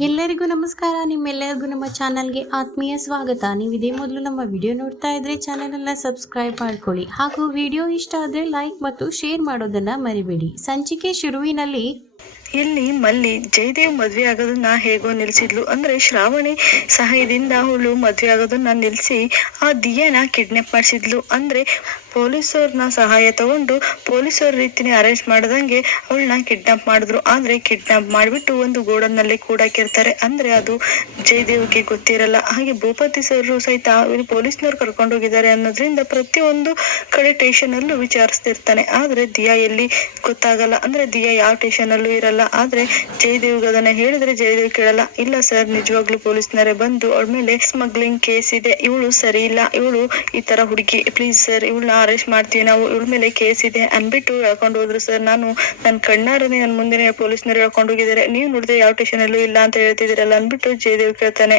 ಎಲ್ಲರಿಗೂ ನಮಸ್ಕಾರ. ನಿಮ್ಮೆಲ್ಲರಿಗೂ ನಮ್ಮ ಚಾನಲ್ಗೆ ಆತ್ಮೀಯ ಸ್ವಾಗತ. ನೀವು ಇದೇ ಮೊದಲು ನಮ್ಮ ವಿಡಿಯೋ ನೋಡ್ತಾ ಇದ್ರೆ ಚಾನಲನ್ನು ಸಬ್ಸ್ಕ್ರೈಬ್ ಮಾಡ್ಕೊಳ್ಳಿ. ಹಾಗೂ ವಿಡಿಯೋ ಇಷ್ಟ ಆದರೆ ಲೈಕ್ ಮತ್ತು ಶೇರ್ ಮಾಡೋದನ್ನು ಮರಿಬೇಡಿ. ಸಂಚಿಕೆ ಶುರುವಿನಲ್ಲಿ. ಇಲ್ಲಿ ಮಲ್ಲಿ, ಜಯದೇವ್ ಮದ್ವೆ ಆಗೋದನ್ನ ಹೇಗೋ ನಿಲ್ಸಿದ್ಲು. ಅಂದ್ರೆ ಶ್ರಾವಣಿ ಸಹಾಯದಿಂದ ಅವಳು ಮದ್ವೆ ಆಗೋದನ್ನ ನಿಲ್ಸಿ ಆ ದಿಯನ ಕಿಡ್ನಾಪ್ ಮಾಡಿಸಿದ್ಲು. ಅಂದ್ರೆ ಪೊಲೀಸವ್ರನ್ನ ಸಹಾಯ ತಗೊಂಡು ಪೊಲೀಸರ ರೀತಿನೇ ಅರೆಸ್ಟ್ ಮಾಡ್ದಂಗೆ ಅವಳನ್ನ ಕಿಡ್ನಾಪ್ ಮಾಡಿದ್ರು. ಆದ್ರೆ ಕಿಡ್ನಾಪ್ ಮಾಡಿಬಿಟ್ಟು ಒಂದು ಗೋಡನ್ನಲ್ಲಿ ಕೂಡಾಕಿರ್ತಾರೆ ಅಂದ್ರೆ ಅದು ಜಯದೇವ್ಗೆ ಗೊತ್ತಿರಲ್ಲ. ಹಾಗೆ ಭೂಪತಿ ಸರ್ ಸಹಿತ ಪೊಲೀಸ್ನವ್ರು ಕರ್ಕೊಂಡು ಹೋಗಿದ್ದಾರೆ ಅನ್ನೋದ್ರಿಂದ ಪ್ರತಿಯೊಂದು ಕಡೆ ಟೇಷನ್ ಅಲ್ಲೂ ವಿಚಾರಿಸ್ತಿರ್ತಾನೆ. ಆದ್ರೆ ದಿಯಾ ಎಲ್ಲಿ ಗೊತ್ತಾಗಲ್ಲ. ಅಂದ್ರೆ ದಿಯಾ ಯಾವ ಟೇಷನ್ ಅಲ್ಲೂ ಇರಲ್ಲ. ಆದ್ರೆ ಜಯದೇವ್ಗೆ ಅದನ್ನ ಹೇಳಿದ್ರೆ ಜಯದೇವ್ ಕೇಳಲ್ಲ. ಇಲ್ಲ ಸರ್, ನಿಜವಾಗ್ಲೂ ಪೊಲೀಸ್ನರೇ ಬಂದು ಅವಳ ಮೇಲೆ ಸ್ಮಗ್ಲಿಂಗ್ ಕೇಸ್ ಇದೆ. ಇವಳು ಸರಿ ಇಲ್ಲ. ಇವಳು ಈ ತರ ಹುಡುಗಿ. ಪ್ಲೀಸ್ ಸರ್ ಇವಳನ್ನ ಅರೆಸ್ಟ್ ಮಾಡ್ತೀವಿ, ನಾವು ಇವ್ರ ಮೇಲೆ ಕೇಸ್ ಇದೆ ಅನ್ಬಿಟ್ಟು ಹೇಳ್ಕೊಂಡು ಹೋದ್ರು ಸರ್ ನಾನು ನನ್ನ ಕಣ್ಣಾರನೇ ನನ್ನ ಮುಂದಿನ ಪೊಲೀಸ್ನವ್ರು ಹೇಳ್ಕೊಂಡು ಹೋಗಿದ್ದಾರೆ. ನೀವು ನೋಡಿದ್ರೆ ಯಾವ ಟೇಷನ್ ಅಲ್ಲೂ ಇಲ್ಲ ಅಂತ ಹೇಳ್ತಿದ್ದೀರಲ್ಲ ಅಂದ್ಬಿಟ್ಟು ಜಯದೇವ್ ಕೇಳ್ತಾನೆ.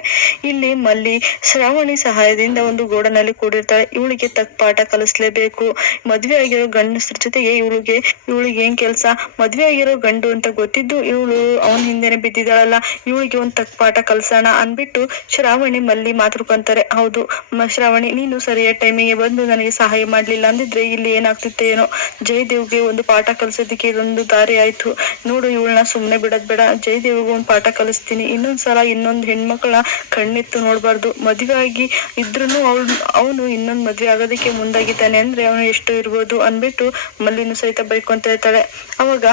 ಇಲ್ಲಿ ಮಲ್ಲಿ ಶ್ರಾವಣಿ ಸಹಾಯದಿಂದ ಒಂದು ಗೋಡನಲ್ಲಿ ಕೂಡಿರ್ತಾಳೆ. ಇವಳಿಗೆ ತಕ್ಕ ಪಾಠ ಕಲಿಸ್ಲೇಬೇಕು. ಮದ್ವೆ ಆಗಿರೋ ಗಂಡಸ್ರ ಜೊತೆಗೆ ಇವಳಿಗೆ ಇವಳಿಗೆ ಏನ್ ಕೆಲ್ಸ? ಮದ್ವೆ ಆಗಿರೋ ಗಂಡು ಅಂತ ಗೊತ್ತಿದ್ದು ಇವಳು ಅವನ ಹಿಂದೆನೆ ಬಿದ್ದಿದ್ದಾಳಲ್ಲ. ಇವಳಿಗೆ ಒಂದ್ ತಕ್ಕ ಪಾಠ ಕಲ್ಸೋಣ ಅನ್ಬಿಟ್ಟು ಶ್ರಾವಣಿ ಮಲ್ಲಿ ಮಾತಾಡ್ಕೊಂತಾರೆ ಹೌದು ಶ್ರಾವಣಿ, ನೀನು ಸರಿಯಾದ ಟೈಮಿಗೆ ಬಂದು ನನಗೆ ಸಹಾಯ ಮಾಡ್ಲಿಲ್ಲ ಅಂದಿದ್ರೆ ಇಲ್ಲಿ ಏನಾಗ್ತಿತ್ತು ಏನೋ. ಜಯದೇವ್ಗೆ ಒಂದು ಪಾಠ ಕಲಿಸೋದಿಕ್ಕೆ ಇದೊಂದು ದಾರಿ ಆಯ್ತು. ನೋಡು ಇವಳನ್ನ ಸುಮ್ಮನೆ ಬಿಡೋದ್ ಬೇಡ. ಜಯದೇವ್ಗೆ ಒಂದು ಪಾಠ ಕಲಿಸ್ತೀನಿ. ಇನ್ನೊಂದ್ಸಲ ಇನ್ನೊಂದು ಹೆಣ್ಮಕ್ಳ ಕಣ್ಣಿತ್ತು ನೋಡಬಾರ್ದು. ಮದುವೆ ಆಗಿ ಇದ್ರೂನು ಅವಳು, ಅವನು ಇನ್ನೊಂದ್ ಮದ್ವೆ ಆಗೋದಕ್ಕೆ ಮುಂದಾಗಿದ್ದಾನೆ. ಅಂದ್ರೆ ಅವನು ಎಷ್ಟು ಇರ್ಬೋದು. ಅನ್ಬಿಟ್ಟು ಮಲ್ಲಿನೂ ಸಹಿತ ಬೈಕೊಂತ ಇರ್ತಾಳೆ. ಅವಾಗ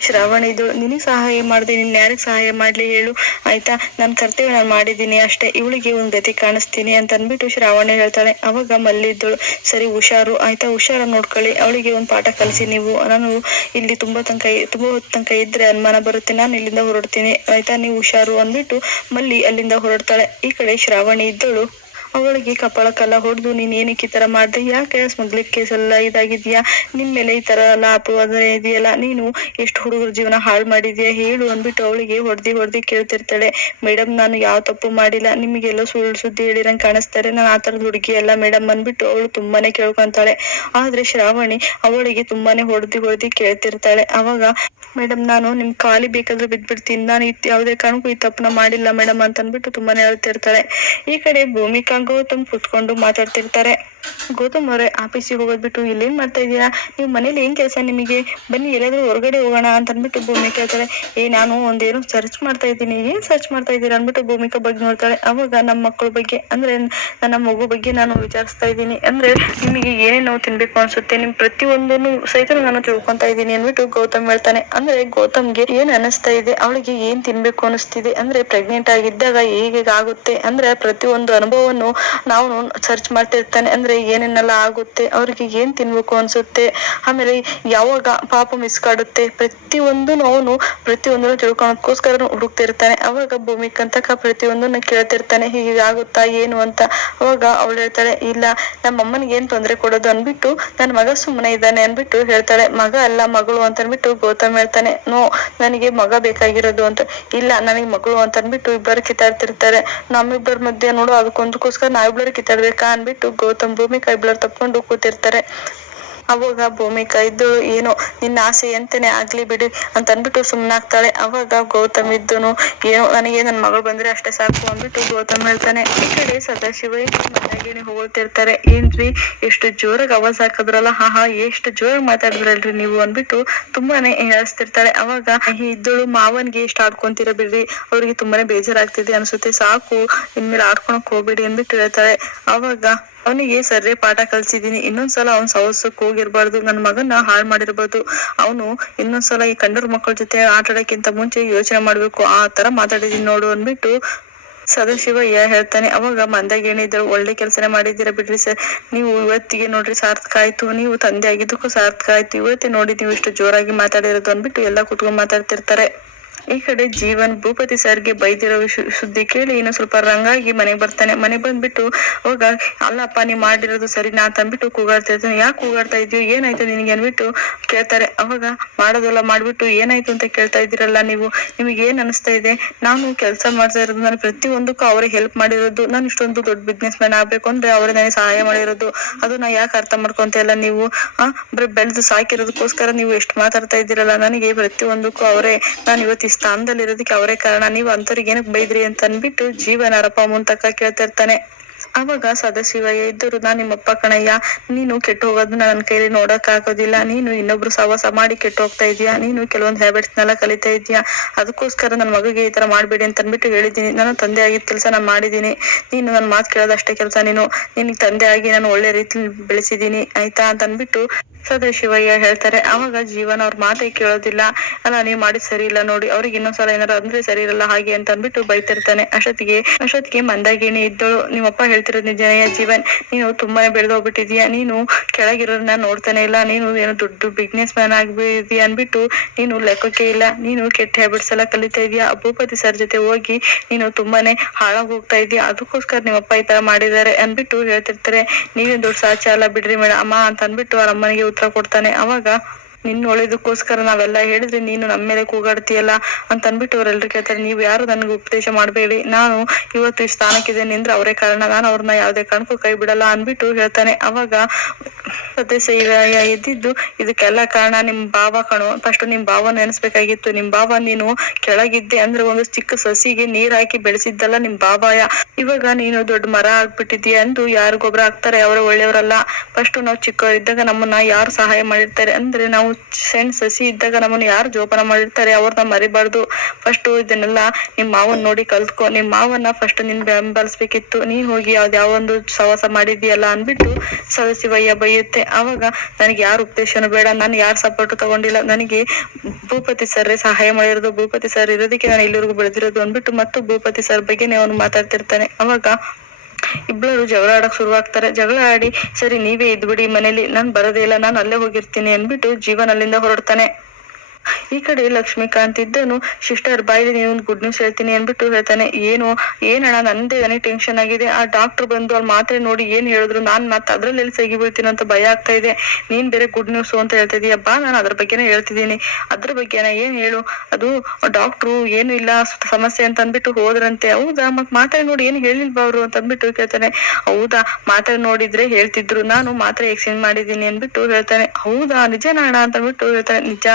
ಶ್ರಾವಣ ಇದು ನಿನಗೆ ಸಹಾಯ ಮಾಡಿದೆ ನಿನ್ನ ಯಾರಿಗೆ ಸಹಾಯ ಮಾಡಲಿ ಹೇಳು. ಆಯ್ತಾ? ನನ್ನ ಕರ್ತವ್ಯ ನಾನು ಮಾಡಿದ್ದೀನಿ, ಅಷ್ಟೇ. ಇವಳಿಗೆ ಒಂದು ಗತಿ ಕಾಣಿಸ್ತೀನಿ ಅಂತ ಅಂದ್ಬಿಟ್ಟು ಶ್ರಾವಣಿ ಹೇಳ್ತಾಳೆ. ಅವಾಗ ಮಲ್ಲಿದ್ದಳು, ಸರಿ, ಹುಷಾರು. ಆಯ್ತಾ? ಹುಷಾರ ನೋಡ್ಕೊಳ್ಳಿ. ಅವಳಿಗೆ ಒಂದು ಪಾಠ ಕಲಿಸಿ ನೀವು. ನಾನು ಇಲ್ಲಿ ತುಂಬಾ ತನಕ ತುಂಬಾ ಹೊತ್ತು ತನಕ ಇದ್ರೆ ಅನುಮಾನ ಬರುತ್ತೆ. ನಾನು ಇಲ್ಲಿಂದ ಹೊರಡ್ತೀನಿ. ಆಯ್ತಾ? ನೀವು ಹುಷಾರು ಅಂದ್ಬಿಟ್ಟು ಮಲ್ಲಿ ಅಲ್ಲಿಂದ ಹೊರಡ್ತಾಳೆ. ಈ ಕಡೆ ಶ್ರಾವಣಿ ಇದ್ದಳು. ಅವಳಿಗೆ ಕಪಾಳಕ್ಕೆಲ್ಲ ಹೊಡೆದು, ನೀನ್ ಏನಕ್ಕೆ ಈ ತರ ಮಾಡ್ದೆ? ಯಾಕೆ ಸ್ಮಗ್ಲಿಂಗ್ ಕೇಸ್ ಎಲ್ಲ ಇದಾಗಿದ್ಯಾ? ನಿಮ್ಮ ಮೇಲೆ ಈ ತರ ಎಲ್ಲ ಅಪವಾದ ಇದೆಯಲ್ಲ, ನೀನು ಎಷ್ಟು ಹುಡುಗರ ಜೀವನ ಹಾಳು ಮಾಡಿದ್ಯಾ ಹೇಳು ಅಂದ್ಬಿಟ್ಟು ಅವಳಿಗೆ ಹೊಡ್ದಿ ಹೊಡ್ದಿ ಕೇಳ್ತಿರ್ತಾಳೆ. ಮೇಡಮ್, ನಾನು ಯಾವ ತಪ್ಪು ಮಾಡಿಲ್ಲ. ನಿಮಗೆಲ್ಲ ಸುಳ್ಳು ಸುದ್ದಿ ಹೇಳಿರಂಗೆ ಕಾಣಿಸ್ತಾರೆ. ನಾನು ಆ ತರದ ಹುಡುಗಿ ಅಲ್ಲ ಮೇಡಮ್ ಅಂದ್ಬಿಟ್ಟು ಅವಳು ತುಂಬಾನೇ ಕೇಳ್ಕೊಂತಾಳೆ. ಆದ್ರೆ ಶ್ರಾವಣಿ ಅವಳಿಗೆ ತುಂಬಾನೇ ಹೊಡ್ದಿ ಹೊಡ್ದಿ ಕೇಳ್ತಿರ್ತಾಳೆ. ಅವಾಗ, ಮೇಡಮ್, ನಾನು ನಿಮ್ ಖಾಲಿ ಬೇಕಾದ್ರೆ ಬಿದ್ಬಿಡ್ತೀನಿ. ನಾನು ಯಾವುದೇ ಕಾರಣಕ್ಕೂ ಈ ತಪ್ಪನ ಮಾಡಿಲ್ಲ ಮೇಡಮ್ ಅಂತ ಅಂದ್ಬಿಟ್ಟು ತುಂಬಾನೇ ಹೇಳ್ತಿರ್ತಾಳೆ ಈ ಕಡೆ ಭೂಮಿಕಾ ಗೌತಮ್ ಕುತ್ಕೊಂಡು ಮಾತಾಡ್ತಿರ್ತಾರೆ. ಗೌತಮ್ ಅವರೇ ಆಫೀಸಿಗೆ ಹೋಗೋದ್ ಬಿಟ್ಟು ಇಲ್ಲೇನ್ ಮಾಡ್ತಾ ಇದೀರಾ ನೀವು ಮನೇಲಿ ಏನ್ ಕೆಲಸ ನಿಮಗೆ? ಬನ್ನಿ, ಎಲ್ಲಾದ್ರೂ ಹೊರಗಡೆ ಹೋಗೋಣ ಅಂತ ಅಂದ್ಬಿಟ್ಟು ಭೂಮಿ ಹೇಳ್ತಾಳೆ ಏ, ನಾನು ಒಂದೇನು ಸರ್ಚ್ ಮಾಡ್ತಾ ಇದ್ದೀನಿ. ಏನ್ ಸರ್ಚ್ ಮಾಡ್ತಾ ಇದ್ದೀರಾ ಅಂದ್ಬಿಟ್ಟು ಭೂಮಿಕಾ ಬಗ್ಗೆ ನೋಡ್ತಾಳೆ. ಅವಾಗ ನಮ್ಮ ಮಕ್ಕಳ ಬಗ್ಗೆ, ಅಂದ್ರೆ ನನ್ನ ಮಗು ಬಗ್ಗೆ ನಾನು ವಿಚಾರಿಸ್ತಾ ಇದ್ದೀನಿ. ಅಂದ್ರೆ ನಿಮಗೆ ಏನೇ ನಾವು ತಿನ್ಬೇಕು ಅನ್ಸುತ್ತೆ. ನಿಮ್ ಪ್ರತಿಯೊಂದನ್ನು ಸಹಿತ ನಾನು ತಿಳ್ಕೊಂತಾ ಇದ್ದೀನಿ ಅಂದ್ಬಿಟ್ಟು ಗೌತಮ್ ಹೇಳ್ತಾನೆ. ಅಂದ್ರೆ ಗೌತಮ್ಗೆ ಏನ್ ಅನಿಸ್ತಾ ಇದೆ? ಅವಳಿಗೆ ಏನ್ ತಿನ್ಬೇಕು ಅನಿಸ್ತಿದೆ? ಅಂದ್ರೆ ಪ್ರೆಗ್ನೆಂಟ್ ಆಗಿದ್ದಾಗ ಹೇಗೆ ಆಗುತ್ತೆ? ಅಂದ್ರೆ ಪ್ರತಿಯೊಂದು ಅನುಭವವನ್ನು ನಾವು ಸರ್ಚ್ ಮಾಡ್ತಿರ್ತಾನೆ ಅಂದ್ರೆ ಏನೇನೆಲ್ಲ ಆಗುತ್ತೆ, ಅವ್ರಿಗೆ ಏನ್ ತಿನ್ಬೇಕು ಅನ್ಸುತ್ತೆ, ಆಮೇಲೆ ಯಾವಾಗ ಪಾಪ ಮಿಸ್ ಕಾಡುತ್ತೆ ಪ್ರತಿಯೊಂದು ಅವನು, ಪ್ರತಿಯೊಂದನ್ನು ತಿಳ್ಕೊಳೋದಕ್ಕೋಸ್ಕರ ಹುಡುಕ್ತಿರ್ತಾನೆ. ಅವಾಗ ಭೂಮಿಕ್ ಅಂತಕ ಪ್ರತಿಯೊಂದನ್ನ ಕೇಳ್ತಿರ್ತಾನೆ, ಹೀಗೆ ಆಗುತ್ತಾ, ಏನು ಅಂತ. ಅವಾಗ ಅವಳು ಹೇಳ್ತಾಳೆ, ಇಲ್ಲ ನಮ್ಮ ಅಮ್ಮನಿಗೆ ಏನ್ ತೊಂದರೆ ಕೊಡೋದು ಅನ್ಬಿಟ್ಟು ನನ್ನ ಮಗ ಸುಮ್ಮನೆ ಇದ್ದಾನೆ ಅನ್ಬಿಟ್ಟು ಹೇಳ್ತಾಳೆ. ಮಗ ಅಲ್ಲ, ಮಗಳು ಅಂತ ಅನ್ಬಿಟ್ಟು ಗೌತಮ್ ಹೇಳ್ತಾನೆ, ನೋ, ನನಗೆ ಮಗ ಬೇಕಾಗಿರೋದು ಅಂತ. ಇಲ್ಲ, ನನಗೆ ಮಗಳು ಅಂತ ಅನ್ಬಿಟ್ಟು ಇಬ್ಬರು ಕಿತ್ತಾಡ್ತಿರ್ತಾರೆ. ನಮ್ಮಿಬ್ಬರ ಮಧ್ಯೆ ನೋಡು, ಅದಕ್ಕೊಂದಕ್ಕೋಸ್ಕರ ನಾವಿಬ್ಬರು ಕಿತ್ತಾಡ್ಬೇಕಾ ಅನ್ಬಿಟ್ಟು ಗೌತಮ್ ಭೂಮಿಕಾ ಇಬ್ಬರು ತಪ್ಕೊಂಡು ಕೂತಿರ್ತಾರೆ. ಅವಾಗ ಭೂಮಿಕಾ ಇದ್ದು, ಏನೋ, ನಿನ್ನ ಆಸೆ ಎಂತನೇ ಆಗ್ಲಿ ಬಿಡಿ ಅಂತ ಅಂದ್ಬಿಟ್ಟು ಸುಮ್ಮನಾಗ್ತಾಳೆ ಅವಾಗ ಗೌತಮ್ ಇದ್ದನು, ಏನೋ, ನನಗೆ ನನ್ನ ಮಗಳು ಬಂದ್ರೆ ಅಷ್ಟೇ ಸಾಕು ಅಂದ್ಬಿಟ್ಟು ಗೌತಮ್ ಹೇಳ್ತಾನೆ. ಈ ಕಡೆ ಸದಾಶಿವ ಮನೆಗೇನೆ ಹೋಗ್ತಿರ್ತಾರೆ ಏನ್ರಿ, ಎಷ್ಟು ಜೋರಾಗಿ ಆವಾಜ್ ಹಾಕಿದ್ರಲ್ಲ ಹಾ ಹಾ ಎಷ್ಟು ಜೋರಾಗಿ ಮಾತಾಡಿದ್ರಲ್ರಿ ನೀವು ಅಂದ್ಬಿಟ್ಟು ತುಂಬಾನೇ ಹೇಳಿಸ್ತಿರ್ತಾಳೆ. ಅವಾಗ ಇದ್ದಳು ಮಾವನ್ಗೆ ಎಷ್ಟು ಆಡ್ಕೊಂತೀರ ಬಿಡ್ರಿ, ಅವ್ರಿಗೆ ತುಂಬಾನೇ ಬೇಜಾರಾಗ್ತಿದೆ ಅನ್ಸುತ್ತೆ, ಸಾಕು, ಇನ್ಮೇಲೆ ಆಡ್ಕೊಳಕ್ ಹೋಗ್ಬೇಡಿ ಅಂದ್ಬಿಟ್ಟು ಹೇಳ್ತಾಳೆ. ಅವಾಗ ಅವನಿಗೆ ಸರ್ರೆ, ಪಾಠ ಕಲ್ಸಿದೀನಿ. ಇನ್ನೊಂದ್ಸಲ ಅವ್ನ ಸವಸಕ್ಕೆ ಹೋಗಿರ್ಬಾರ್ದು. ನನ್ನ ಮಗನ ಹಾಳು ಮಾಡಿರ್ಬಾರ್ದು. ಅವನು ಇನ್ನೊಂದ್ಸಲ ಈ ಕಂಡೂರ್ ಮಕ್ಕಳ ಜೊತೆ ಆಟ ಆಡಕ್ಕಿಂತ ಮುಂಚೆ ಯೋಚನೆ ಮಾಡ್ಬೇಕು. ಆ ತರ ಮಾತಾಡಿದೀನಿ ನೋಡು ಅಂದ್ಬಿಟ್ಟು ಸದಾಶಿವಯ್ಯ ಹೇಳ್ತಾನೆ, ಅವಾಗ ಮಂದಾಗ ಇದ್ರು ಒಳ್ಳೆ ಕೆಲಸನೇ ಮಾಡಿದ್ದೀರಾ ಬಿಡ್ರಿ ಸರ್. ನೀವು ಇವತ್ತಿಗೆ ನೋಡ್ರಿ ಸಾರ್ಥಕ ಆಯ್ತು. ನೀವು ತಂದೆ ಆಗಿದ್ದಕ್ಕೂ ಸಾರ್ಥಕ ಆಯ್ತು. ಇವತ್ತೇ ನೋಡಿ ನೀವು ಇಷ್ಟು ಜೋರಾಗಿ ಮಾತಾಡಿರೋದು ಅಂದ್ಬಿಟ್ಟು ಎಲ್ಲ ಕುತ್ಕೊಂಡ್ ಮಾತಾಡ್ತಿರ್ತಾರೆ. ಈ ಕಡೆ ಜೀವನ್ ಭೂಪತಿ ಸರ್ಗೆ ಬೈದಿರೋ ಸುದ್ದಿ ಕೇಳಿ ಇನ್ನು ಸ್ವಲ್ಪ ರಂಗಾಗಿ ಮನೆಗೆ ಬರ್ತಾನೆ. ಮನೆಗೆ ಬಂದ್ಬಿಟ್ಟು ಅವಾಗ ಅಲ್ಲಪ್ಪ ನೀ ಮಾಡಿರೋದು ಸರಿ ನಾ ಅಂದ್ಬಿಟ್ಟು ಕೂಗಾಡ್ತಾ ಇರ್ತಾನೆ. ಯಾಕೆ ಕೂಗಾಡ್ತಾ ಇದೀವಿ ಏನಾಯ್ತು ನಿನಗೆ? ಅಂದ್ಬಿಟ್ಟು ಕೇಳ್ತಾರೆ. ಅವಾಗ, ಮಾಡೋದೆಲ್ಲ ಮಾಡ್ಬಿಟ್ಟು ಏನಾಯ್ತು ಅಂತ ಕೇಳ್ತಾ ಇದ್ದೀರಲ್ಲ ನೀವು? ನಿಮಗೆ ಏನ್ ಅನಿಸ್ತಾ ಇದೆ? ನಾನು ಕೆಲಸ ಮಾಡ್ತಾ ಇರೋದು, ನಾನು ಪ್ರತಿಯೊಂದಕ್ಕೂ ಅವರೇ ಹೆಲ್ಪ್ ಮಾಡಿರೋದು. ನಾನು ಇಷ್ಟೊಂದು ದೊಡ್ಡ ಬಿಸ್ನೆಸ್ ಮ್ಯಾನ್ ಆಗ್ಬೇಕು ಅಂದ್ರೆ ಅವರೇ ನನಗೆ ಸಹಾಯ ಮಾಡಿರೋದು. ಅದು ನಾ ಯಾಕೆ ಅರ್ಥ ಮಾಡ್ಕೊಂತ ಇಲ್ಲ ನೀವು? ಆ, ಬರೀ ಬೆಳೆದು ಸಾಕಿರೋದಕ್ಕೋಸ್ಕರ ನೀವು ಎಷ್ಟು ಮಾತಾಡ್ತಾ ಇದ್ದೀರಲ್ಲ? ನನಗೆ ಪ್ರತಿಯೊಂದಕ್ಕೂ ಅವರೇ, ನಾನು ಇವತ್ತು ಸ್ಥಾನದಲ್ಲಿ ಇರೋದಕ್ಕೆ ಅವರೇ ಕಾರಣ. ನೀವು ಅಂತವ್ರಿಗೆ ಏನಕ್ಕೆ ಬೈದ್ರಿ ಅಂತ ಅಂದ್ಬಿಟ್ಟು ಜೀವನ ರಪ್ಪ ಮುಂತಕ ಕೇಳ್ತಿರ್ತಾನೆ ಅವಾಗ ಸದಾಶಿವಯ್ಯ ಇದ್ದರು, ನಾನ್ ನಿಮ್ಮಪ್ಪ ಕಣಯ್ಯ, ನೀನು ಕೆಟ್ಟು ಹೋಗೋದನ್ನ ನನ್ನ ಕೈಲಿ ನೋಡಕ್ ಆಗೋದಿಲ್ಲ ನೀನು ಇನ್ನೊಬ್ರು ಸಹವಾಸ ಮಾಡಿ ಕೆಟ್ಟು ಹೋಗ್ತಾ ಇದೀಯಾ ನೀನು ಕೆಲವೊಂದು ಹ್ಯಾಬಿಟ್ಸ್ ನೆಲ್ಲ ಕಲಿತಾ ಇದೀಯಾ ಅದಕ್ಕೋಸ್ಕರ ನನ್ನ ಮಗಗೆ ಈ ತರ ಮಾಡ್ಬೇಡಿ ಅಂತ ಅಂದ್ಬಿಟ್ಟು ಹೇಳಿದೀನಿ ನಾನು ತಂದೆ ಆಗಿದ್ದ ಕೆಲಸ ನಾನು ಮಾಡಿದೀನಿ ನೀನು ನನ್ನ ಮಾತು ಕೇಳೋದಷ್ಟೇ ಕೆಲಸ ನೀನು. ನಿನಗೆ ತಂದೆ ಆಗಿ ನಾನು ಒಳ್ಳೆ ರೀತಿ ಬೆಳೆಸಿದೀನಿ ಆಯ್ತಾ? ಅಂತ ಅಂದ್ಬಿಟ್ಟು ಸದಾಶಿವಯ್ಯ ಹೇಳ್ತಾರೆ ಅವಾಗ ಜೀವನ ಅವ್ರ ಮಾತೇ ಕೇಳೋದಿಲ್ಲ. ಅಲ್ಲ, ನೀವು ಮಾಡಿ ಸರಿ ಇಲ್ಲ ನೋಡಿ, ಅವ್ರಿಗೆ ಇನ್ನೊಂದ್ಸಲ ಏನಾರು ಅಂದ್ರೆ ಸರಿ ಇರಲ್ಲ ಹಾಗೆ ಅಂತ ಅಂದ್ಬಿಟ್ಟು ಬೈತಿರ್ತಾನೆ. ಅಷ್ಟೊತ್ತಿಗೆ ಅಷ್ಟೊತ್ತಿಗೆ ಮಂದಾಗಿಣಿ ಇದ್ದಳು. ನಿಮ್ಮಪ್ಪ ಹೇಳ್ತಿರೋದು ನಿಜನೆಯ ಜೀವನ್, ನೀನು ತುಂಬಾನೇ ಬೆಳೆದೋಗ್ಬಿಟ್ಟಿದ್ಯಾ? ನೀನು ಕೆಳಗಿರೋದನ್ನ ನೋಡ್ತಾನೆ ಇಲ್ಲ, ನೀನು ಏನು ದೊಡ್ಡ ಬಿಸ್ನೆಸ್ ಮ್ಯಾನ್ ಆಗ್ಬಿಟ್ಟಿದ್ಯಾ ಅನ್ಬಿಟ್ಟು ನೀನು ಲೆಕ್ಕಕ್ಕೆ ಇಲ್ಲ. ನೀನು ಕೆಟ್ಟ ಹ್ಯಾಬಿಟ್ಸ್ ಎಲ್ಲ ಕಲಿತಾ ಇದೀಯಾ? ಭೂಪತಿ ಸರ್ ಜೊತೆ ಹೋಗಿ ನೀನು ತುಂಬಾನೇ ಹಾಳಾಗಿ ಹೋಗ್ತಾ ಇದೀಯ? ಅದಕ್ಕೋಸ್ಕರ ನಿಮ್ಮಪ್ಪ ಈ ತರ ಮಾಡಿದ್ದಾರೆ ಅನ್ಬಿಟ್ಟು ಹೇಳ್ತಿರ್ತಾರೆ. ನೀವೇನ್ ದೊಡ್ಡ ಸಾಚ ಅಲ್ಲ ಬಿಡ್ರಿ ಮೇಡಮ್, ಅಮ್ಮ ಅಂತ ಅನ್ಬಿಟ್ಟು ಅವ್ರ ಅಮ್ಮನಿಗೆ ಉತ್ತರ ಕೊಡ್ತಾನೆ. ಅವಾಗ ನಿನ್ನ ಒಳ್ಳೇದಕ್ಕೋಸ್ಕರ ನಾವೆಲ್ಲ ಹೇಳಿದ್ರೆ ನೀನು ನಮ್ಮ ಮೇಲೆ ಕೂಗಾಡ್ತೀಯಲ್ಲ ಅಂತ ಅಂದ್ಬಿಟ್ಟು ಅವರೆಲ್ಲರೂ ಕೇಳ್ತಾರೆ, ನೀವು ಯಾರು ನನಗೆ ಉಪದೇಶ ಮಾಡಬೇಡಿ, ನಾನು ಇವತ್ತು ಈ ಸ್ಥಾನಕ್ಕಿದ್ದೇನೆ ಅಂದ್ರೆ ಅವರೇ ಕಾರಣ, ನಾನು ಅವ್ರನ್ನ ಯಾವುದೇ ಕಾರಣಕ್ಕೂ ಕೈ ಬಿಡಲ್ಲ ಅನ್ಬಿಟ್ಟು ಹೇಳ್ತಾನೆ. ಅವಾಗ ಸದಸ್ಯ ಇದ್ದಿದ್ದು ಇದಕ್ಕೆಲ್ಲ ಕಾರಣ ನಿಮ್ ಭಾವ ಕಣು, ಫಸ್ಟ್ ನಿಮ್ ಭಾವ ನೆನೆಸ್ಬೇಕಾಗಿತ್ತು ನಿಮ್ ಭಾವ ನೀನು ಕೆಳಗಿದ್ದೆ ಅಂದ್ರೆ ಒಂದು ಚಿಕ್ಕ ಸಸಿಗೆ ನೀರ್ ಹಾಕಿ ಬೆಳೆಸಿದ್ದಲ್ಲ ನಿಮ್ ಬಾಬಾಯ ಇವಾಗ ನೀನು ದೊಡ್ಡ ಮರ ಆಗ್ಬಿಟ್ಟಿದೀಯ ಅಂದು ಯಾರು ಗೊಬ್ಬರ ಹಾಕ್ತಾರೆ ಅವರ ಒಳ್ಳೆಯವರಲ್ಲ. ಫಸ್ಟ್ ನಾವು ಚಿಕ್ಕವರಿದ್ದಾಗ ನಮ್ಮನ್ನ ಯಾರು ಸಹಾಯ ಮಾಡಿರ್ತಾರೆ ಅಂದ್ರೆ ನಾವು ಸಣ್ಣ ಸಸಿ ಇದ್ದಾಗ ನಮ್ಮನ್ನು ಯಾರು ಜೋಪಾನ ಮಾಡಿರ್ತಾರೆ ಅವ್ರನ್ನ ಮರಿಬಾರ್ದು. ಫಸ್ಟು ಇದನ್ನೆಲ್ಲ ನಿಮ್ ಮಾವನ್ ನೋಡಿ ಕಲ್ತ್ಕೊ. ನಿಮ್ಮ ಮಾವನ್ನ ಫಸ್ಟ್ ನಿನ್ ಬೆಂಬಲಿಸ್ಬೇಕಿತ್ತು ನೀನ್ ಹೋಗಿ ಯಾವ್ದು ಯಾವ ಒಂದು ಸವಾಸ ಮಾಡಿದ್ಯಲ್ಲ ಅನ್ಬಿಟ್ಟು ಸದಸ್ಯವಯ್ಯ ಬೈಯುತ್ತೆ. ಅವಾಗ ನನಗೆ ಯಾರು ಉಪದೇಶನೂ ಬೇಡ. ನಾನು ಯಾರು ಸಪೋರ್ಟ್ ತಗೊಂಡಿಲ್ಲ. ನನಗೆ ಭೂಪತಿ ಸರ್ ಸಹಾಯ ಮಾಡಿರೋದು. ಭೂಪತಿ ಸರ್ ಇರೋದಕ್ಕೆ ನಾನು ಇಲ್ಲಿವರೆಗೂ ಬೆಳೆದಿರೋದು ಅನ್ಬಿಟ್ಟು ಮತ್ತು ಭೂಪತಿ ಸರ್ ಬಗ್ಗೆನೇ ಅವನು ಮಾತಾಡ್ತಿರ್ತಾನೆ. ಅವಾಗ ಇಬ್ಬರು ಜಗಳ ಆಡಕ್ ಶುರುವಾಗ್ತಾರೆ ಜಗಳ ಆಡಿ, ಸರಿ ನೀವೇ ಇದ್ಬಿಡಿ ಮನೇಲಿ, ನಾನ್ ಬರೋದೇ ಇಲ್ಲ, ನಾನು ಅಲ್ಲೇ ಹೋಗಿರ್ತೀನಿ ಅನ್ಬಿಟ್ಟು ಜೀವನ ಅಲ್ಲಿಂದ ಹೊರಡ್ತಾನೆ. ಈ ಕಡೆ ಲಕ್ಷ್ಮೀಕಾಂತ್ ಇದ್ದನು, ಸಿಸ್ಟರ್, ಬಾಯಿಲಿ ನೀವು ಒಂದು ಗುಡ್ ನ್ಯೂಸ್ ಹೇಳ್ತೀನಿ ಅನ್ಬಿಟ್ಟು ಹೇಳ್ತಾನೆ, ಏನು? ಏನಣ್ಣ, ನಂದೇ ನನಗೆ ಟೆನ್ಷನ್ ಆಗಿದೆ. ಆ ಡಾಕ್ಟರ್ ಬಂದು ಅಲ್ಲಿ ಮಾತ್ರೆ ನೋಡಿ ಏನ್ ಹೇಳಿದ್ರು, ನಾನ್ ಮತ್ತೆ ಅದ್ರಲ್ಲಿ ಎಲ್ಲಿ ಬೀಳ್ತೀನಿ ಅಂತ ಭಯ ಆಗ್ತಾ ಇದೆ. ನೀನ್ ಬೇರೆ ಗುಡ್ ನ್ಯೂಸ್ ಅಂತ ಹೇಳ್ತಾ ಇದೀಯ, ಬಾ, ನಾನು ಅದ್ರ ಬಗ್ಗೆನೇ ಹೇಳ್ತಿದ್ದೀನಿ. ಅದ್ರ ಬಗ್ಗೆನ ಏನ್ ಹೇಳು? ಅದು ಡಾಕ್ಟ್ರು ಏನು ಇಲ್ಲ ಸಮಸ್ಯೆ ಅಂತ ಅಂದ್ಬಿಟ್ಟು ಹೋದ್ರಂತೆ. ಹೌದಾ? ಮತ್ ಮಾತ್ರೆ ನೋಡಿ ಏನ್ ಹೇಳಿಲ್ವಾ ಅವ್ರು ಅಂತ ಅಂದ್ಬಿಟ್ಟು ಕೇಳ್ತಾನೆ, ಹೌದಾ? ಮಾತ್ರೆ ನೋಡಿದ್ರೆ ಹೇಳ್ತಿದ್ರು. ನಾನು ಮಾತ್ರೆ ಎಕ್ಸ್ಚೇಂಜ್ ಮಾಡಿದೀನಿ ಅನ್ಬಿಟ್ಟು ಹೇಳ್ತಾನೆ, ಹೌದಾ? ನಿಜನಾ ಅಣ್ಣ ಅಂತ ಅಂದ್ಬಿಟ್ಟು ಹೇಳ್ತಾನೆ, ನಿಜ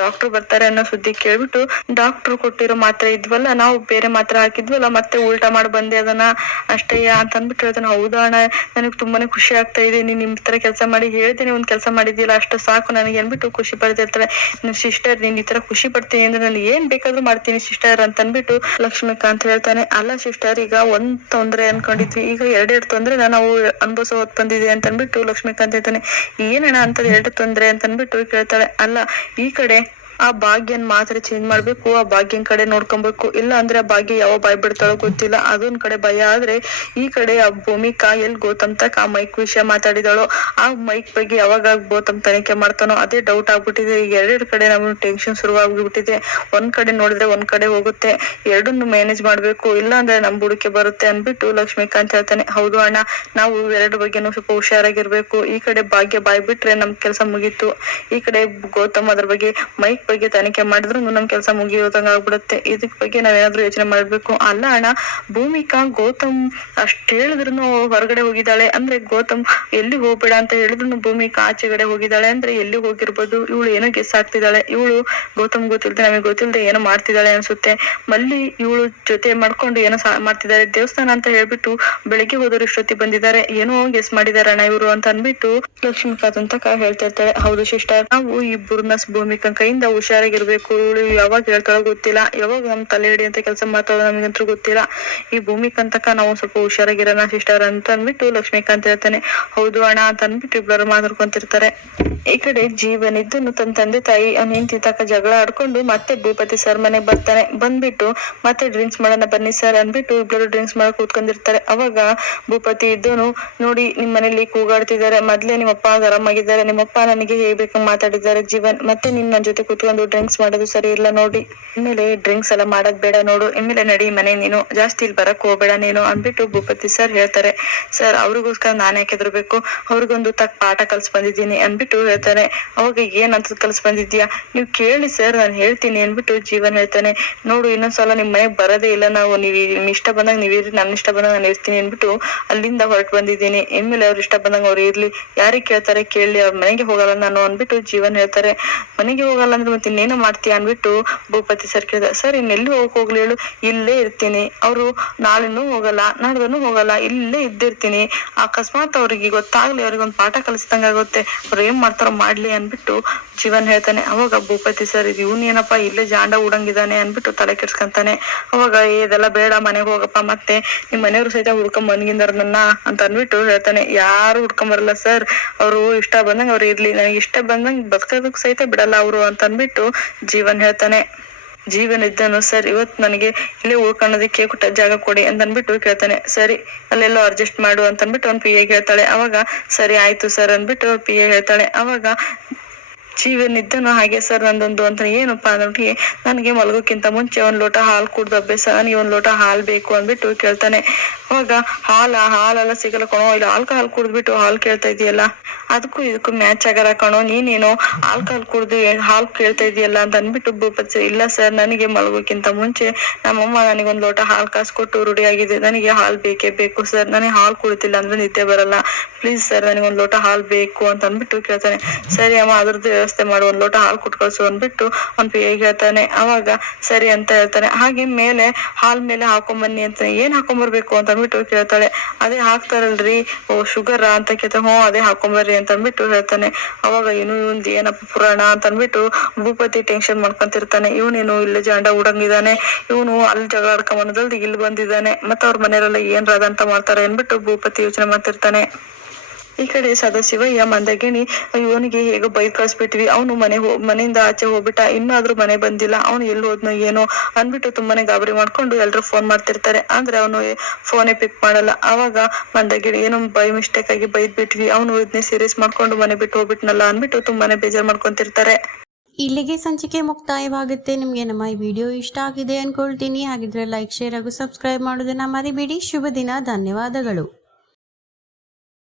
ಡಾಕ್ಟರ್ ಬರ್ತಾರೆ ಅನ್ನೋ ಸುದ್ದಿ ಕೇಳ್ಬಿಟ್ಟು ಡಾಕ್ಟರ್ ಕೊಟ್ಟಿರೋ ಮಾತ್ರೆ ಇದ್ವಲ್ಲ, ನಾವು ಬೇರೆ ಮಾತ್ರೆ ಹಾಕಿದ್ವಲ್ಲ, ಮತ್ತೆ ಉಲ್ಟಾ ಮಾಡಿ ಬಂದೆ ಅದನ್ನ ಅಷ್ಟೇ ಅಂತ ಅಂದ್ಬಿಟ್ಟು ಹೇಳ್ತಾನೆ, ಹೌದಾ ಅಣ್ಣ, ನನಗೆ ತುಂಬಾನೇ ಖುಷಿ ಆಗ್ತಾ ಇದೆ, ನೀನ್ ನಿಮ್ ತರ ಕೆಲಸ ಮಾಡಿ ಹೇಳ್ತೀನಿ, ಒಂದ್ ಕೆಲಸ ಮಾಡಿದ್ಯಲ್ಲ, ಅಷ್ಟು ಸಾಕು ನನಗೆ ಅನ್ಬಿಟ್ಟು ಖುಷಿ ಪಡ್ತಿರ್ತಾರೆ ನಿಮ್ ಸಿಸ್ಟರ್, ನೀನ್ ಈ ತರ ಖುಷಿ ಪಡ್ತೀನಿ ಅಂದ್ರೆ ನಾನು ಏನ್ ಬೇಕಾದ್ರೂ ಮಾಡ್ತೀನಿ ಸಿಸ್ಟರ್ ಅಂತ ಅಂದ್ಬಿಟ್ಟು ಲಕ್ಷ್ಮೀಕಾಂತ್ ಹೇಳ್ತಾನೆ. ಅಲ್ಲ ಸಿಸ್ಟರ್, ಈಗ ಒಂದ್ ತೊಂದ್ರೆ ಅನ್ಕೊಂಡಿದ್ವಿ, ಈಗ ಎರಡೆರಡು ತೊಂದ್ರೆ ನಾವು ಅನ್ಭವಿಸೋ ಹೊತ್ ಬಂದಿದೆ ಅಂತ ಅಂದ್ಬಿಟ್ಟು ಲಕ್ಷ್ಮೀಕಾಂತ್ ಹೇಳ್ತಾನೆ. ಏನಣ್ಣ ಅಂತ ಎರಡು ತೊಂದ್ರೆ ಅಂತ ಅಂದ್ಬಿಟ್ಟು ಕೇಳ್ತಾಳೆ. ಅಲ್ಲ, ಈ ಕಡೆ ಆ ಭಾಗ್ಯನ್ ಮಾತ್ರ ಚೇಂಜ್ ಮಾಡ್ಬೇಕು, ಆ ಭಾಗ್ಯನ್ ಕಡೆ ನೋಡ್ಕೊಬೇಕು. ಇಲ್ಲ ಅಂದ್ರೆ ಆ ಭಾಗ್ಯ ಯಾವ ಬಾಯ್ ಬಿಡ್ತಾಳೋ ಗೊತ್ತಿಲ್ಲ. ಅದೊಂದ್ ಕಡೆ ಭಯ ಆದ್ರೆ ಈ ಕಡೆ ಆ ಭೂಮಿಕಾ ಎಲ್ ಗೌತಮ್ ತಕ್ ಆ ಮೈಕ್ ವಿಷಯ ಮಾತಾಡಿದಾಳೋ, ಆ ಮೈಕ್ ಬಗ್ಗೆ ಯಾವಾಗ ಗೌತಮ್ ತನಿಖೆ ಮಾಡ್ತಾನೋ ಅದೇ ಡೌಟ್ ಆಗ್ಬಿಟ್ಟಿದೆ. ಈಗ ಎರಡೆರಡು ಕಡೆ ನಮ್ಗೆ ಟೆನ್ಷನ್ ಶುರುವಾಗ್ಬಿಟ್ಟಿದೆ. ಒಂದ್ ಕಡೆ ನೋಡಿದ್ರೆ ಒಂದ್ ಕಡೆ ಹೋಗುತ್ತೆ. ಎರಡನ್ನು ಮ್ಯಾನೇಜ್ ಮಾಡ್ಬೇಕು. ಇಲ್ಲ ಅಂದ್ರೆ ನಮ್ ಬುಡಕ್ಕೆ ಬರುತ್ತೆ ಅನ್ಬಿಟ್ಟು ಲಕ್ಷ್ಮೀಕಾಂತ್ ಹೇಳ್ತಾನೆ, ಹೌದು ಅಣ್ಣ, ನಾವು ಎರಡು ಬಗ್ಗೆನೂ ಸ್ವಲ್ಪ ಹುಷಾರಾಗಿರ್ಬೇಕು. ಈ ಕಡೆ ಭಾಗ್ಯ ಬಾಯ್ ಬಿಟ್ರೆ ನಮ್ ಕೆಲಸ ಮುಗೀತು. ಈ ಕಡೆ ಗೌತಮ್ ಅದ್ರ ಬಗ್ಗೆ ಮೈಕ್ ಬಗ್ಗೆ ತನಿಖೆ ಮಾಡಿದ್ರು ನಮ್ ಕೆಲಸ ಮುಗಿಯೋದಂಗ ಆಗ್ಬಿಡುತ್ತೆ. ಇದಕ್ ಬಗ್ಗೆ ನಾವೇನಾದ್ರೂ ಯೋಚನೆ ಮಾಡ್ಬೇಕು. ಅಲ್ಲ ಅಣ್ಣ, ಭೂಮಿಕಾ ಗೌತಮ್ ಅಷ್ಟ್ ಹೇಳಿದ್ರು ಹೊರಗಡೆ ಹೋಗಿದ್ದಾಳೆ. ಅಂದ್ರೆ ಗೌತಮ್ ಎಲ್ಲಿ ಹೋಗ್ಬೇಡ ಅಂತ ಹೇಳಿದ್ರು ಭೂಮಿಕಾ ಆಚೆಗಡೆ ಹೋಗಿದ್ದಾಳೆ. ಅಂದ್ರೆ ಎಲ್ಲಿ ಹೋಗಿರ್ಬೋದು? ಇವಳು ಏನೋ ಗೆಸ್ ಆಗ್ತಿದ್ದಾಳೆ ಇವಳು ಗೌತಮ್ ಗೊತ್ತಿಲ್ದೆ, ನಮಗೆ ಗೊತ್ತಿಲ್ದೆ ಏನೋ ಮಾಡ್ತಿದ್ದಾಳೆ ಅನ್ಸುತ್ತೆ. ಮಲ್ಲಿ ಇವಳು ಜೊತೆ ಮಾಡ್ಕೊಂಡು ಏನೋ ಮಾಡ್ತಿದ್ದಾರೆ. ದೇವಸ್ಥಾನ ಅಂತ ಹೇಳ್ಬಿಟ್ಟು ಬೆಳಿಗ್ಗೆ ಹೋದವರು ಇಷ್ಟೊತ್ತಿ ಬಂದಿದ್ದಾರೆ. ಏನೋ ಗೆಸ್ ಮಾಡಿದಾರೆ ಅಣ್ಣ ಇವರು ಅಂತ ಅನ್ಬಿಟ್ಟು ಲಕ್ಷ್ಮೀಕಾಂತ್ ಅಂತ ಹೇಳ್ತಾ ಇರ್ತಾಳೆ. ಹೌದು ಶಿಷ್ಟ ನಾವು ಇಬ್ಬರನ್ನ ಭೂಮಿಕಾ ಕೈಯಿಂದ ಹುಷಾರಾಗಿರ್ಬೇಕು. ಇವಳು ಯಾವಾಗ ಹೇಳ್ತಾಳೋ ಗೊತ್ತಿಲ್ಲ. ಯಾವಾಗ ನಮ್ ತಲೆ ಅಂತ ಕೆಲಸ ಮಾಡ್ತಾಳೋ ನಮಗಂತೂ ಗೊತ್ತಿಲ್ಲ. ಈ ಭೂಮಿಕಂತಕ ನಾವು ಸ್ವಲ್ಪ ಹುಷಾರಾಗಿರೋಣ ಸಿಸ್ಟರ್ ಅಂತ ಅಂದ್ಬಿಟ್ಟು ಲಕ್ಷ್ಮೀಕಾಂತ್ ಹೇಳ್ತಾನೆ. ಹೌದು ಅಣ್ಣ ಅಂತ ಅಂದ್ಬಿಟ್ಟು ಇಬ್ಬರು ಮಾತಾಡ್ಕೊಂತಿರ್ತಾರೆ. ಈ ಕಡೆ ಜೀವನ್ ಇದ್ದನು ತನ್ನ ತಂದೆ ತಾಯಿ, ಅವ್ನು ಹೆಂಡತಿ ತಕ್ಕ ಜಗಳ ಆಡ್ಕೊಂಡು ಮತ್ತೆ ಭೂಪತಿ ಸರ್ ಮನೆಗೆ ಬರ್ತಾನೆ. ಬಂದ್ಬಿಟ್ಟು ಮತ್ತೆ ಡ್ರಿಂಕ್ಸ್ ಮಾಡೋಣ ಬನ್ನಿ ಸರ್ ಅಂದ್ಬಿಟ್ಟು ಇಬ್ಬರು ಡ್ರಿಂಕ್ಸ್ ಮಾಡಕ್ ಕೂತ್ಕೊಂಡಿರ್ತಾರೆ. ಅವಾಗ ಭೂಪತಿ ಇದ್ದನು, ನೋಡಿ, ನಿಮ್ ಮನೇಲಿ ಕೂಗಾಡ್ತಿದ್ದಾರೆ. ಮೊದ್ಲೇ ಆರಾಮಾಗಿದ್ದಾರೆ. ಆಗಿದ್ದಾರೆ ನಿಮ್ಮಪ್ಪ ನನಗೆ ಹೇಳ್ಬೇಕು ಮಾತಾಡಿದ್ದಾರೆ ಜೀವನ್. ಮತ್ತೆ ನಿನ್ ನನ್ ಜೊತೆ ಕೂತ್ಕೊಂಡು ಡ್ರಿಂಕ್ಸ್ ಮಾಡೋದು ಸರಿ ಇಲ್ಲ ನೋಡಿ. ಇನ್ಮೇಲೆ ಡ್ರಿಂಕ್ಸ್ ಎಲ್ಲ ಮಾಡೋದ್ ಬೇಡ ನೋಡು. ಇನ್ಮೇಲೆ ನಡಿ ಮನೆ ನೀನು. ಜಾಸ್ತಿ ಇಲ್ಲಿ ಬರಕ್ ಹೋಗ್ಬೇಡ ನೀನು, ಅಂದ್ಬಿಟ್ಟು ಭೂಪತಿ ಸರ್ ಹೇಳ್ತಾರೆ. ಸರ್ ಅವ್ರಿಗೋಸ್ಕರ ನಾನು ಯಾಕೆ ಹೆದರ್ಬೇಕು? ಅವ್ರಿಗೊಂದು ತಕ್ಕ ಪಾಠ ಕಲ್ಸ್ ಬಂದಿದ್ದೀನಿ ಅನ್ಬಿಟ್ಟು ಹೇಳ್ತಾನೆ. ಅವಾಗ ಏನ್ ಅಂತ ಕಲ್ಸ್ ಬಂದಿದ್ಯಾ ನೀವು ಕೇಳಿ ಸರ್, ನಾನು ಹೇಳ್ತೀನಿ ಅನ್ಬಿಟ್ಟು ಜೀವನ್ ಹೇಳ್ತಾನೆ. ನೋಡು, ಇನ್ನೊಂದ್ಸಲ ನಿಮ್ ಮನೆಗ್ ಬರೋದೇ ಇಲ್ಲ. ನಾವು ನೀವ್ ನಿಮ್ ಇಷ್ಟ ಬಂದಾಗ ನೀವ್ ಇರ್ರಿ ನನ್ನ ಇಷ್ಟ ಬಂದಾಗ ನಾನು ಇರ್ತೀನಿ ಅನ್ಬಿಟ್ಟು ಅಲ್ಲಿಂದ ಹೊರಟು ಬಂದಿದ್ದೀನಿ. ಇನ್ಮೇಲೆ ಅವ್ರ ಇಷ್ಟ ಬಂದಾಗ ಅವ್ರು ಇರ್ಲಿ. ಯಾರಿಗ್ ಕೇಳ್ತಾರೆ ಕೇಳಿ, ಅವ್ರ ಮನೆಗೆ ಹೋಗಲ್ಲ ನಾನು ಅನ್ಬಿಟ್ಟು ಜೀವನ್ ಹೇಳ್ತಾರೆ. ಮನೆಗೆ ಹೋಗಲ್ಲ ಅಂದ್ರೆ ಮತ್ತೆ ಇನ್ನೇನು ಮಾಡ್ತೀಯ ಅನ್ಬಿಟ್ಟು ಭೂಪತಿ ಸರ್ ಕೇಳ್ದ ಸರ್ ಇನ್ನೆಲ್ಲಿ ಹೋಗ್ ಹೋಗ್ಲಿ ಹೇಳು. ಇಲ್ಲೇ ಇರ್ತೀನಿ. ಅವರು ನಾಳೆನೂ ಹೋಗಲ್ಲ, ನಾಡ್ದನು ಹೋಗಲ್ಲ. ಇಲ್ಲೇ ಇದ್ದಿರ್ತೀನಿ. ಅಕಸ್ಮಾತ್ ಅವ್ರಿಗೆ ಗೊತ್ತಾಗ್ಲಿ ಅವ್ರಿಗೆ ಒಂದು ಪಾಠ ಕಲಿಸ್ದಂಗ ಆಗುತ್ತೆ. ಅವ್ರು ಏನ್ ಮಾಡ್ಲಿ ಅನ್ಬಿಟ್ಟು ಜೀವನ್ ಹೇಳ್ತಾನೆ ಅವಾಗ ಭೂಪತಿ ಸರ್ ಇದು ಇವನ್ ಏನಪ್ಪ ಇಲ್ಲೇ ಜಾಂಡ ಉಡಂಗಿದಾನೆ ಅನ್ಬಿಟ್ಟು ತಲೆ ಕೆಡ್ಸ್ಕೊಂತಾನೆ. ಅವಾಗ "ಏ, ಇದೆಲ್ಲ ಬೇಡ ಮನೆಗೆ ಹೋಗಪ್ಪ ಮತ್ತೆ ನಿಮ್ ಮನೆಯವ್ರು ಸಹಿತ ಹುಡ್ಕೊಂಡ್ ಬಂದ್ಗಿಂದಾರ ನನ್ನ ಅಂತ ಅನ್ಬಿಟ್ಟು ಹೇಳ್ತಾನೆ. ಯಾರು ಹುಡ್ಕೊಂಡ್ ಬರಲ್ಲ ಸರ್ ಅವರು ಇಷ್ಟ ಬಂದಂಗ ಅವ್ರು ಇರ್ಲಿ ನನಗೆ ಇಷ್ಟ ಬಂದಂಗ ಬದುಕೋದಕ್ ಸಹಿತ ಬಿಡಲ್ಲ ಅವರು ಅಂತ ಅನ್ಬಿಟ್ಟು ಜೀವನ್ ಹೇಳ್ತಾನೆ. ಜೀವನ ಇದ್ದಾನು ಸರ್, ಇವತ್ತು ನನಗೆ ಇಲ್ಲೇ ಉಳ್ಕೊಳ್ಳೋದಕ್ಕೆ ಕೊಟ್ಟ ಜಾಗ ಕೊಡಿ ಅಂತ ಅಂದ್ಬಿಟ್ಟು ಕೇಳ್ತಾನೆ. ಸರಿ, ಅಲ್ಲೆಲ್ಲೋ ಅಡ್ಜಸ್ಟ್ ಮಾಡು ಅಂತ ಅಂದ್ಬಿಟ್ಟು ಅವ್ನ್ ಪಿ ಎ ಹೇಳ್ತಾಳೆ. ಅವಾಗ, ಸರಿ, ಆಯ್ತು ಸರ್ ಅಂದ್ಬಿಟ್ಟು ಪಿ ಎ ಹೇಳ್ತಾಳೆ. ಅವಾಗ ಜೀವನ್ ನಿದ್ದನು ಹಾಗೆ ಸರ್ ನಂದೊಂದು ಅಂತ ಏನಪ್ಪಾ ಅಂದ್ರೆ ನನಗೆ ಮಲಗೋಕ್ಕಿಂತ ಮುಂಚೆ ಒಂದು ಲೋಟ ಹಾಲು ಕುಡ್ದು ಅಭ್ಯಾಸ ನನಗೆ ಒಂದು ಲೋಟ ಹಾಲು ಬೇಕು ಅಂದ್ಬಿಟ್ಟು ಕೇಳ್ತಾನೆ. ಅವಾಗ ಹಾಲ, ಹಾಲೆಲ್ಲ ಸಿಗಲ್ಲ ಕಣೋ, ಇಲ್ಲ ಆಲ್ಕಹಾಲ್ ಕುಡ್ದ್ಬಿಟ್ಟು ಹಾಲು ಕೇಳ್ತಾ ಇದೆಯಲ್ಲ ಅದಕ್ಕೂ ಇದಕ್ಕೂ ಮ್ಯಾಚ್ ಆಗಲ್ಲ ಕಣೋ, ನೀನೇನೋ ಆಲ್ಕಹಾಲ್ ಕುಡ್ದು ಹಾಲು ಕೇಳ್ತಾ ಇದೆಯಲ್ಲ ಅಂತ ಅಂದ್ಬಿಟ್ಟು ಭೂಪತ್ ಇಲ್ಲ ಸರ್, ನನಗೆ ಮಲಗೋಕ್ಕಿಂತ ಮುಂಚೆ ನಮ್ಮಮ್ಮ ನನಗೆ ಒಂದ್ ಲೋಟ ಹಾಲು ಕಾಸು ಕೊಟ್ಟು ರೂಢಿ ಆಗಿದೆ ನನಗೆ ಹಾಲು ಬೇಕೇ ಬೇಕು ಸರ್, ನನಗೆ ಹಾಲು ಕುಡಿತಿಲ್ಲ ಅಂದ್ರೆ ನಿದ್ದೆ ಬರಲ್ಲ, ಪ್ಲೀಸ್ ಸರ್, ನನಗೆ ಒಂದ್ ಲೋಟ ಹಾಲು ಬೇಕು ಅಂತ ಅಂದ್ಬಿಟ್ಟು ಕೇಳ್ತಾನೆ. ಸರಿ ಅಮ್ಮ, ಅದ್ರದ್ದು ವ್ಯವಸ್ಥೆ ಮಾಡು ಒಂದ್ ಲೋಟ ಹಾಲು ಕೊಟ್ಟು ಕಳ್ಸು ಅಂದ್ಬಿಟ್ಟು ಅವ್ನ್ ಪಿ ಹೇಳ್ತಾನೆ. ಅವಾಗ ಸರಿ ಅಂತ ಹೇಳ್ತಾನೆ. ಹಾಗೆ ಮೇಲೆ ಹಾಲ್ ಮೇಲೆ ಹಾಕೊಂಬನ್ನಿ ಅಂತ ಏನ್ ಹಾಕೊಂಬರ್ಬೇಕು ಅಂತ ಅಂದ್ಬಿಟ್ಟು ಕೇಳ್ತಾಳೆ. ಅದೇ ಹಾಕ್ತಾರಲ್ರಿ. ಓ ಶುಗರ್ ಅಂತ ಕೇಳ್ತಾ ಹ್ಞೂ, ಅದೇ ಹಾಕೊಂಬರ್ರಿ ಅಂತ ಅಂದ್ಬಿಟ್ಟು ಹೇಳ್ತಾನೆ. ಅವಾಗ ಏನು ಇವನ್ ಏನಪ್ಪ ಪುರಾಣ ಅಂತ ಅಂದ್ಬಿಟ್ಟು ಭೂಪತಿ ಟೆನ್ಷನ್ ಮಾಡ್ಕೊಂತಿರ್ತಾನೆ. ಇವನೇನು ಇಲ್ಲಿ ಜಾಂಡ ಉಡಂಗಿದಾನೆ ಇವನು ಅಲ್ಲಿ ಜಗಳ ಆಡ್ಕೊಂಬನ್ನೋದಲ್ದು ಇಲ್ಲಿ ಬಂದಿದ್ದಾನೆ. ಮತ್ತೆ ಅವ್ರ ಮನೆಯವರೆಲ್ಲ ಏನ್ ಅಂತ ಮಾಡ್ತಾರೆ ಅಂದ್ಬಿಟ್ಟು ಭೂಪತಿ ಯೋಚನೆ ಮಾಡ್ತಿರ್ತಾನೆ. ಈ ಕಡೆ ಸದಾಶಿವಯ್ಯ ಮಂದಗಿಣಿ ಇವನಿಗೆ ಹೇಗೋ ಬೈಕ್ ಕಳಿಸ್ಬಿಟ್ವಿ. ಅವನು ಮನೆ ಮನೆಯಿಂದ ಆಚೆ ಹೋಗ್ಬಿಟ್ಟ. ಇನ್ನಾದ್ರೂ ಮನೆ ಬಂದಿಲ್ಲ. ಅವನು ಎಲ್ಲಿ ಹೋದ್ನೋ ಏನೋ ಅನ್ಬಿಟ್ಟು ತುಂಬಾನೇ ಗಾಬರಿ ಮಾಡ್ಕೊಂಡು ಎಲ್ಲರೂ ಫೋನ್ ಮಾಡ್ತಿರ್ತಾರೆ. ಆದ್ರೆ ಅವನು ಫೋನೇ ಪಿಕ್ ಮಾಡಲ್ಲ. ಅವಾಗ ಮಂದಗಿಣಿ, ಏನೋ ಬೈ ಮಿಸ್ಟೇಕ್ ಆಗಿ ಬೈದ್ ಬಿಟ್ವಿ. ಅವನು ಇದನ್ನೇ ಸೀರಿಯಸ್ ಮಾಡ್ಕೊಂಡು ಮನೆ ಬಿಟ್ಟು ಹೋಗ್ಬಿಟ್ನಲ್ಲ ಅನ್ಬಿಟ್ಟು ತುಂಬಾನೇ ಬೇಜಾರ್ ಮಾಡ್ಕೊಂತಿರ್ತಾರೆ. ಇಲ್ಲಿಗೆ ಸಂಚಿಕೆ ಮುಕ್ತಾಯವಾಗುತ್ತೆ. ನಿಮಗೆ ನಮ್ಮ ಈ ವಿಡಿಯೋ ಇಷ್ಟ ಆಗಿದೆ ಅನ್ಕೊಳ್ತೀನಿ. ಹಾಗಿದ್ರೆ ಲೈಕ್ ಶೇರ್ ಹಾಗೂ ಸಬ್ಸ್ಕ್ರೈಬ್ ಮಾಡೋದನ್ನ ಮರಿಬೇಡಿ. ಶುಭ ದಿನ. ಧನ್ಯವಾದಗಳು.